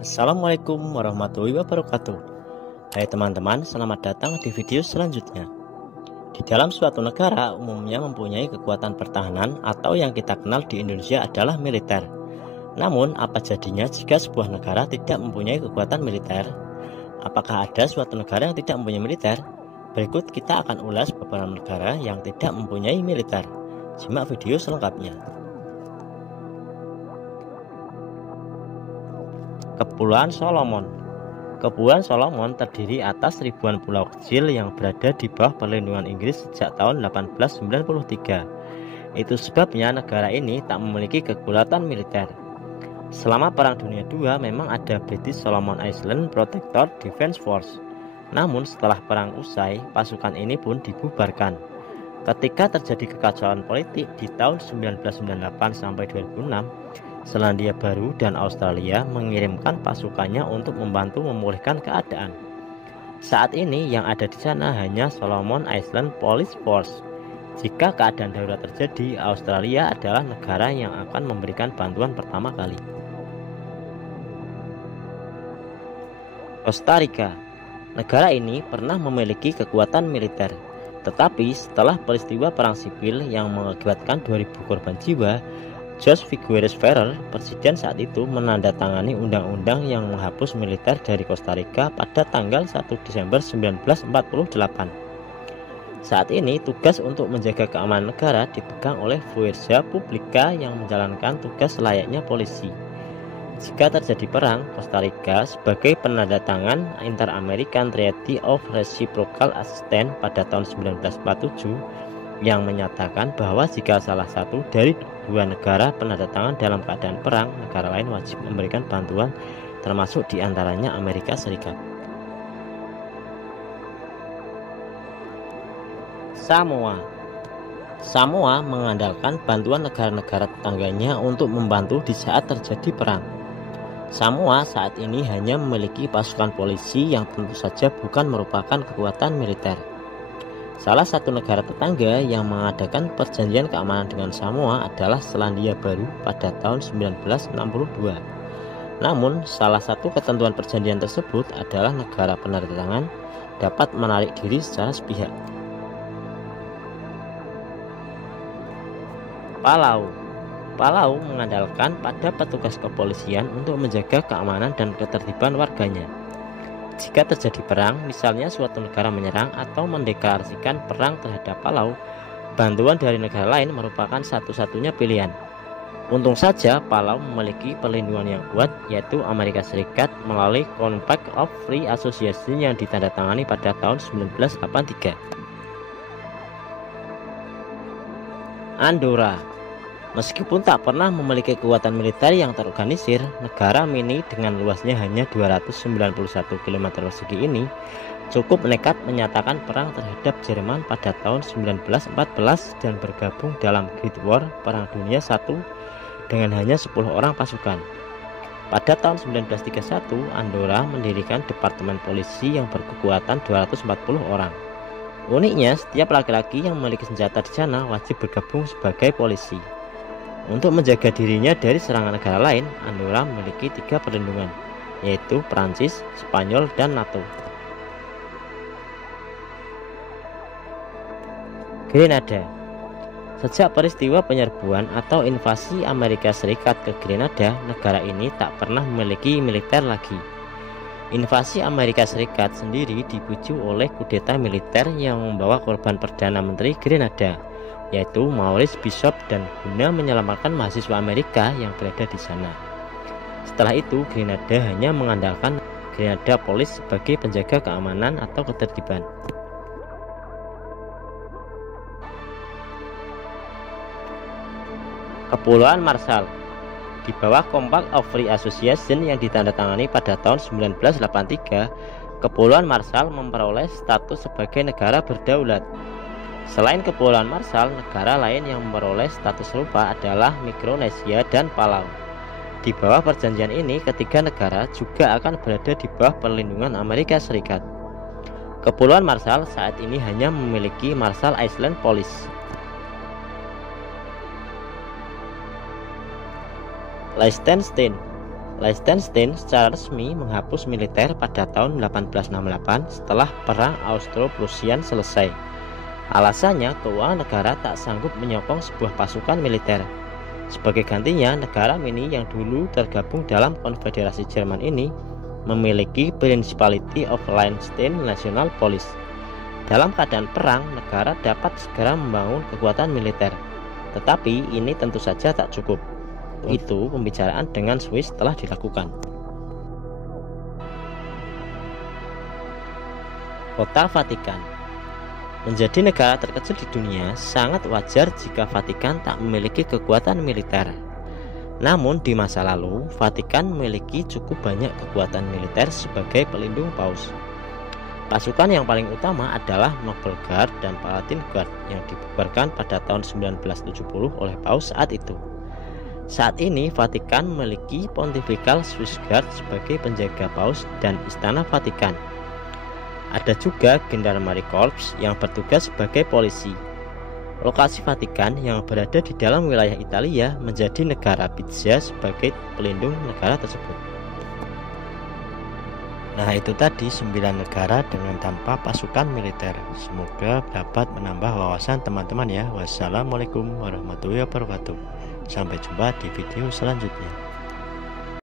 Assalamualaikum warahmatullahi wabarakatuh. Hai teman-teman, selamat datang di video selanjutnya. Di dalam suatu negara umumnya mempunyai kekuatan pertahanan atau yang kita kenal di Indonesia adalah militer. Namun, apa jadinya jika sebuah negara tidak mempunyai kekuatan militer? Apakah ada suatu negara yang tidak mempunyai militer? Berikut kita akan ulas beberapa negara yang tidak mempunyai militer. Simak video selengkapnya. Kepulauan Solomon. Kepulauan Solomon terdiri atas ribuan pulau kecil yang berada di bawah perlindungan Inggris sejak tahun 1893. Itu sebabnya negara ini tak memiliki kekuatan militer. Selama Perang Dunia II memang ada British Solomon Island Protector Defense Force. Namun setelah perang usai, pasukan ini pun dibubarkan. Ketika terjadi kekacauan politik di tahun 1998 sampai 2006, Selandia Baru dan Australia mengirimkan pasukannya untuk membantu memulihkan keadaan. Saat ini yang ada di sana hanya Solomon Island Police Force. Jika keadaan darurat terjadi, Australia adalah negara yang akan memberikan bantuan pertama kali. Costa Rica. Negara ini pernah memiliki kekuatan militer, tetapi setelah peristiwa perang sipil yang mengakibatkan 2000 korban jiwa, Jorge Figueres Ferrer, presiden saat itu, menandatangani undang-undang yang menghapus militer dari Costa Rica pada tanggal 1 Desember 1948. Saat ini, tugas untuk menjaga keamanan negara dipegang oleh Fuerza Pública yang menjalankan tugas layaknya polisi. Jika terjadi perang, Costa Rica sebagai penandatangan Inter-American Treaty of Reciprocal Assistance pada tahun 1947 yang menyatakan bahwa jika salah satu dari dua negara penandatangan dalam keadaan perang, negara lain wajib memberikan bantuan, termasuk diantaranya Amerika Serikat. Samoa mengandalkan bantuan negara-negara tetangganya untuk membantu di saat terjadi perang. Samoa saat ini hanya memiliki pasukan polisi yang tentu saja bukan merupakan kekuatan militer. Salah satu negara tetangga yang mengadakan perjanjian keamanan dengan Samoa adalah Selandia Baru pada tahun 1962. Namun, salah satu ketentuan perjanjian tersebut adalah negara penandatangan dapat menarik diri secara sepihak. Palau mengandalkan pada petugas kepolisian untuk menjaga keamanan dan ketertiban warganya. Jika terjadi perang, misalnya suatu negara menyerang atau mendeklarasikan perang terhadap Palau, bantuan dari negara lain merupakan satu-satunya pilihan. Untung saja Palau memiliki perlindungan yang kuat, yaitu Amerika Serikat melalui Compact of Free Association yang ditandatangani pada tahun 1983. Andorra. Meskipun tak pernah memiliki kekuatan militer yang terorganisir, negara mini dengan luasnya hanya 291 km persegi ini cukup nekat menyatakan perang terhadap Jerman pada tahun 1914 dan bergabung dalam Great War Perang Dunia I dengan hanya 10 orang pasukan. Pada tahun 1931, Andorra mendirikan departemen polisi yang berkekuatan 240 orang. Uniknya, setiap laki-laki yang memiliki senjata di sana wajib bergabung sebagai polisi. Untuk menjaga dirinya dari serangan negara lain, Andorra memiliki 3 perlindungan, yaitu Prancis, Spanyol, dan NATO. Grenada. Sejak peristiwa penyerbuan atau invasi Amerika Serikat ke Grenada, negara ini tak pernah memiliki militer lagi. Invasi Amerika Serikat sendiri dipicu oleh kudeta militer yang membawa korban Perdana Menteri Grenada, yaitu Maurice Bishop, dan guna menyelamatkan mahasiswa Amerika yang berada di sana. Setelah itu, Grenada hanya mengandalkan Grenada Police sebagai penjaga keamanan atau ketertiban. Kepulauan Marshall. Di bawah Compact of Free Association yang ditandatangani pada tahun 1983, Kepulauan Marshall memperoleh status sebagai negara berdaulat. Selain Kepulauan Marshall, negara lain yang memperoleh status serupa adalah Mikronesia dan Palau. Di bawah perjanjian ini, ketiga negara juga akan berada di bawah perlindungan Amerika Serikat. Kepulauan Marshall saat ini hanya memiliki Marshall Island Police. Liechtenstein. Liechtenstein secara resmi menghapus militer pada tahun 1868 setelah Perang Austro-Prusian selesai. Alasannya, keuangan negara tak sanggup menyokong sebuah pasukan militer. Sebagai gantinya, negara mini yang dulu tergabung dalam Konfederasi Jerman ini memiliki Principality of Liechtenstein National Police. Dalam keadaan perang, negara dapat segera membangun kekuatan militer. Tetapi ini tentu saja tak cukup. Itu pembicaraan dengan Swiss telah dilakukan. Kota Vatikan. Menjadi negara terkecil di dunia, sangat wajar jika Vatikan tak memiliki kekuatan militer. Namun di masa lalu, Vatikan memiliki cukup banyak kekuatan militer sebagai pelindung paus. Pasukan yang paling utama adalah Noble Guard dan Palatine Guard yang dibubarkan pada tahun 1970 oleh paus saat itu. Saat ini Vatikan memiliki Pontifical Swiss Guard sebagai penjaga paus dan istana Vatikan. Ada juga Gendarmerie Corps yang bertugas sebagai polisi. Lokasi Vatikan yang berada di dalam wilayah Italia menjadi negara pizza sebagai pelindung negara tersebut. Nah, itu tadi 9 negara dengan tanpa pasukan militer. Semoga dapat menambah wawasan teman-teman ya. Wassalamualaikum warahmatullahi wabarakatuh. Sampai jumpa di video selanjutnya.